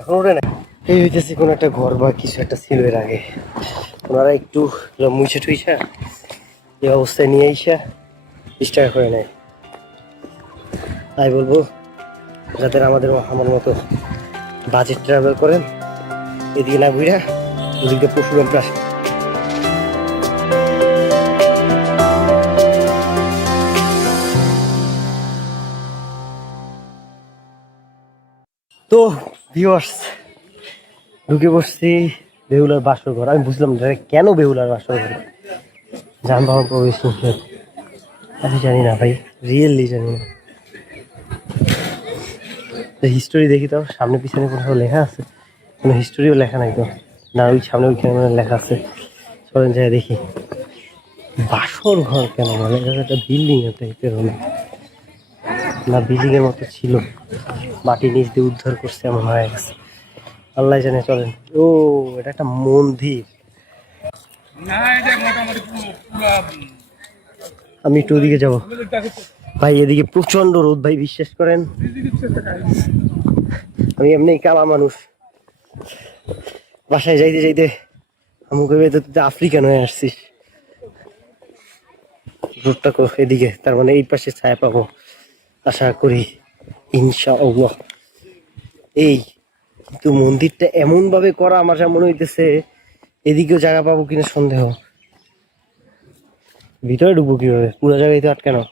এখন ওটা না এই হইতেছি কোনো একটা ঘর বা কিছু একটা ছিল এর আগে ওনারা একটু মুছে টুইছা এই অবস্থায় নিয়ে আইসা বিশ টাকা করে নেয় তাই বলবো যাদের আমাদের আমার মতো বাজেট ট্রাভেল করেন এদিকে না ঘুরা ওদিকে পশুরাম প্রাসাদ ভিউয়ার্স ঢুকে বসছি বেহুলার বাসর ঘর আমি বুঝলাম কেন বেহুলার বাসর ঘর যানবাহন প্রবেশ আমি জানি না ভাই রিয়েলি জানি না হিস্টোরি দেখি তো সামনে পিছনে কোথাও লেখা আছে কোনো হিস্টোরিও লেখা নাই তো না ওই সামনে ওইখানে লেখা আছে চলেন যায় দেখি বাসর ঘর কেন মানে একটা বিল্ডিং টাইপের হলো না বিল্ডিংয়ের মতো ছিল মাটি নিচ দিয়ে উদ্ধার করছে এমন হয়ে গেছে আল্লাহ জানে চলেন ও এটা একটা মন্দির আমি একটু ওদিকে যাবো ভাই এদিকে প্রচন্ড রোদ ভাই বিশ্বাস করেন আমি এমনি কালা মানুষ বাসায় যাইতে যাইতে আমাকে তুই আফ্রিকান হয়ে আসছিস রোডটা এদিকে তার মানে এই পাশে ছায়া পাবো আশা করি ইনশাআল্লাহ এই কিন্তু মন্দিরটা এমনভাবে করা আমার যা মনে হইতেছে এদিকেও জায়গা পাবো কিনা সন্দেহ ভিতরে ঢুকবো কীভাবে পুরো জায়গায় তো আটকানো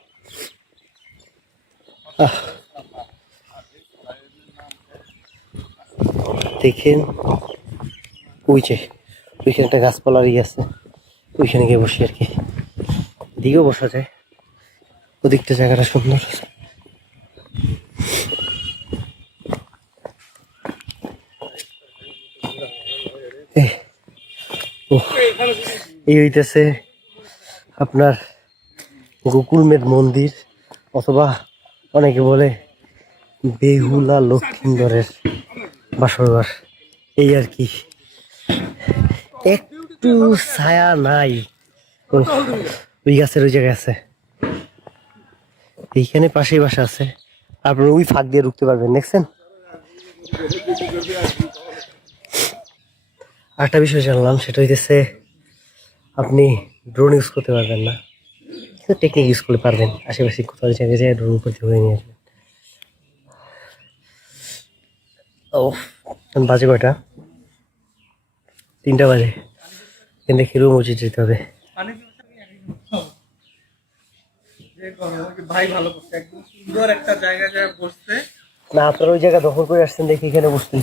দেখেন ওই যে ওইখানে একটা ই আছে ওইখানে গিয়ে বসি আর কি দিকেও বসা যায় ওদিকটা জায়গাটা সুন্দর আছে এই হইতেছে আপনার গোকুলমেদ মন্দির অথবা অনেকে বলে বেহুলা লক্ষ্মীন্দরের বাসরবার এই আর কি একটু ছায়া নাই ওই গাছের ওই জায়গায় আছে এইখানে পাশেই বাসা আছে আপনি ওই ফাঁক দিয়ে ঢুকতে পারবেন দেখছেন আরেকটা বিষয় জানলাম সেটা হইতেছে আপনি ড্রোন ইউজ করতে পারবেন না কিন্তু টেকনিক ইউজ করতে পারবেন আশেপাশে কোথাও জায়গায় যায় ড্রোন করতে হয়ে নিয়ে আসবেন ও বাজে কয়টা তিনটা বাজে কিন্তু খেলেও মসজিদ যেতে হবে না আপনারা ওই জায়গা দখল করে আসছেন দেখি এখানে বসতে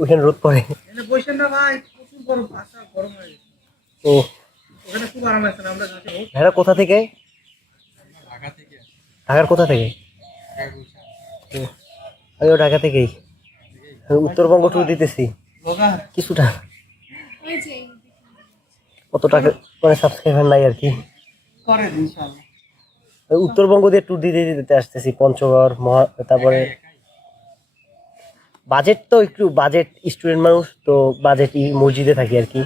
ওইখানে রোদ পড়ে না ভাই প্রচুর গরম আচ্ছা। ও ভেড়া কোথা থেকে ঢাকার কোথা থেকে আমি ও ঢাকা থেকেই উত্তরবঙ্গ ট্যুর দিতেছি কিছুটা কত টাকা মানে সাবস্ক্রাইবার নাই আর কি উত্তরবঙ্গ দিয়ে ট্যুর দিতে দিতে আসতেছি পঞ্চগড় মহা তারপরে বাজেট তো একটু বাজেট স্টুডেন্ট মানুষ তো বাজেট মসজিদে থাকি আর কি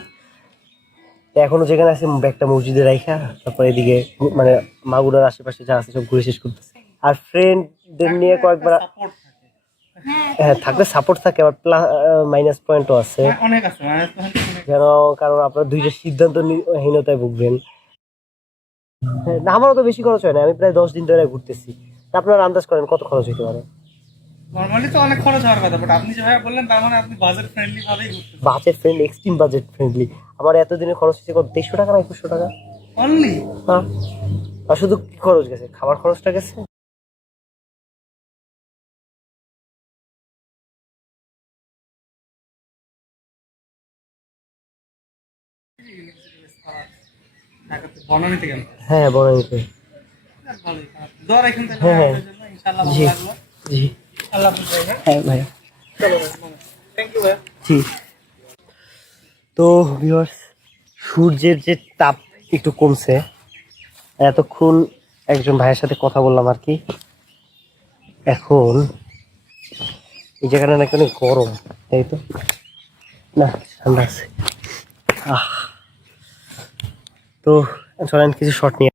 এখনো যেখানে আছে একটা মসজিদে রাইখা তারপরে এদিকে মানে মাগুরার আশেপাশে যা আছে সব ঘুরে শেষ করতেছে আর ফ্রেন্ডদের নিয়ে কয়েকবার হ্যাঁ, হ্যাঁ থাকলে সাপোর্ট থাকে আবার প্লাস মাইনাস পয়েন্টও আছে যেন কারণ আপনারা দুইটা সিদ্ধান্তহীনতায় ভুগবেন হ্যাঁ, না আমারও তো বেশি খরচ হয় না আমি প্রায় দশ দিন ধরে ঘুরতেছি আপনারা আন্দাজ করেন কত খরচ হতে পারে নরমালি তো অনেক খরচ হওয়ার কথা বাট আপনি যেভাবে বললেন তার মানে আপনি বাজেট ফ্রেন্ডলি ভাবেই ঘুরতে budget friend extreme budget friendly আমার এতদিনে খরচ হচ্ছে কত দেড়শো টাকা না একুশশো টাকা অনলি হ্যাঁ আর শুধু কি খরচ গেছে খাবার খরচটা গেছে হ্যাঁ বনানীতে হ্যাঁ হ্যাঁ জি জি হ্যাঁ, তো সূর্যের যে তাপ একটু কমছে এতক্ষণ একজন ভাইয়ের সাথে কথা বললাম আর কি এখন এই জায়গাটা নাকি অনেক গরম তাই তো না ঠান্ডা আছে আহ তো চলেন কিছু শর্ট নিয়ে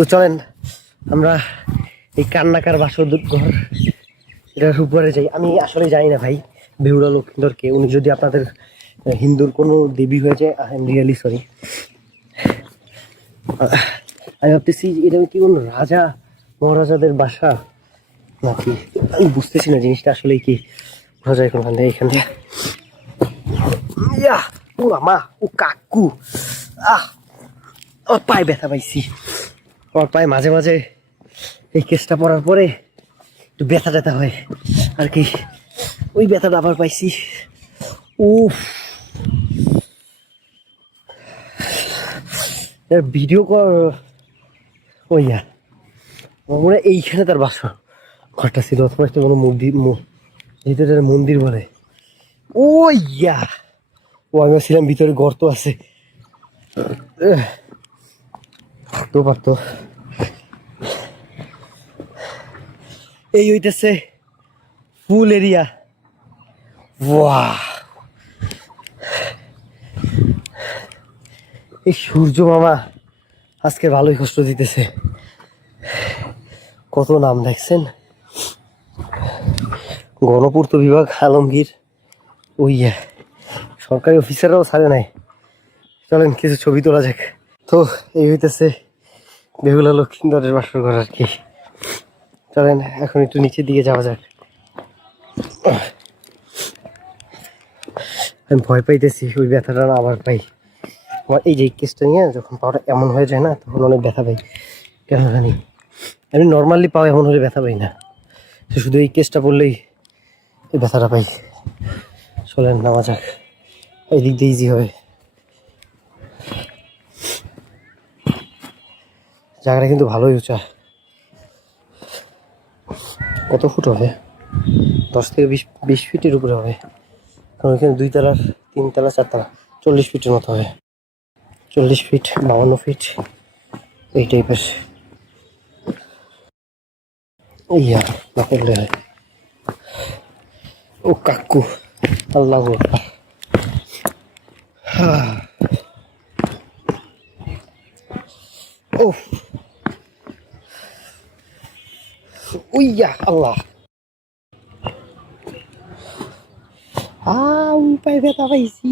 তো চলেন আমরা এই কান্নাকার বাসর ঘর এটার উপরে যাই আমি আসলে জানি না ভাই বেহুড়া লক্ষ্মীধরকে উনি যদি আপনাদের হিন্দুর কোনো দেবী হয়ে যায় আই এম রিয়েলি সরি আমি ভাবতেছি এটা কি কোনো রাজা মহারাজাদের বাসা নাকি আমি বুঝতেছি না জিনিসটা আসলে কি বোঝা যায় কোনখান এখান থেকে ইয়া ও মা ও কাকু আহ ও পায়ে ব্যথা পাইছি আমার পায়ে মাঝে মাঝে এই কেসটা পড়ার পরে একটু ব্যথা ট্যাথা হয় আর কি ওই ব্যথাটা আবার পাইছি উফ ভিডিও কর ওই আর এইখানে তার বাসা ঘরটা ছিল অথবা একটা কোনো মন্দির ভিতরে মন্দির বলে ও ইয়া ও আমি ছিলাম ভিতরে গর্ত আছে তো পারত এই হইতেছে ফুল এরিয়া ওয়া এই সূর্য মামা আজকে ভালোই কষ্ট দিতেছে কত নাম দেখছেন গণপূর্ত বিভাগ আলমগীর ওইয়া সরকারি অফিসাররাও ছাড়ে নাই চলেন কিছু ছবি তোলা যাক তো এই হইতেছে বেহুলা বাস ঘর আর কি চলেন এখন একটু নিচের দিকে যাওয়া যাক আমি ভয় পাইতেছি ওই ব্যথাটা না আবার পাই আমার এই যে কেসটা নিয়ে যখন পাওয়াটা এমন হয়ে যায় না তখন অনেক ব্যথা পাই কেন জানি আমি নর্মালি পাও এমন হলে ব্যথা পাই না শুধু এই কেসটা পড়লেই এই ব্যথাটা পাই চলেন নামা যাক এই দিক দিয়ে ইজি হবে জায়গাটা কিন্তু ভালোই উঁচা কত ফুট হবে দশ থেকে বিশ বিশ ফিটের উপরে হবে কারণ এখানে দুই তালার তিন তালা চারতলা চল্লিশ ফিটের মতো হবে চল্লিশ ফিট বাউন্ন ফিট এই টাইপের ইয়া না করলে হয় ও কাকু আল্লাহ ও উইয়া আল্লাহ আ উপায় ব্যথা পাইছি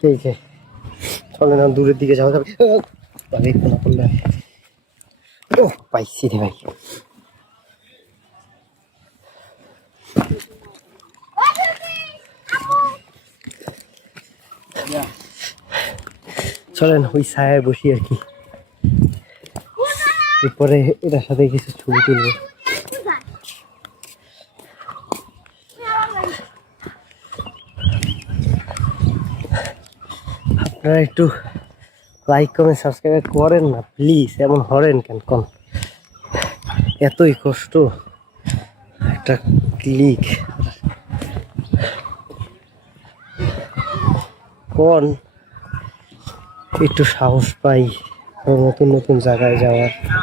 ঠিক আছে চলেন দূরের দিকে যাওয়া যাবে ভাই ফোন করলে ও পাইছি রে ভাই চলেন ওই ছায়ায় বসি আর কি এরপরে এটার সাথে কিছু ছবি তুলবো আপনারা একটু লাইক কমেন্ট সাবস্ক্রাইব করেন না প্লিজ এমন হরেন কেন কন এতই কষ্ট একটা ক্লিক কন একটু সাহস পাই নতুন নতুন জায়গায় যাওয়ার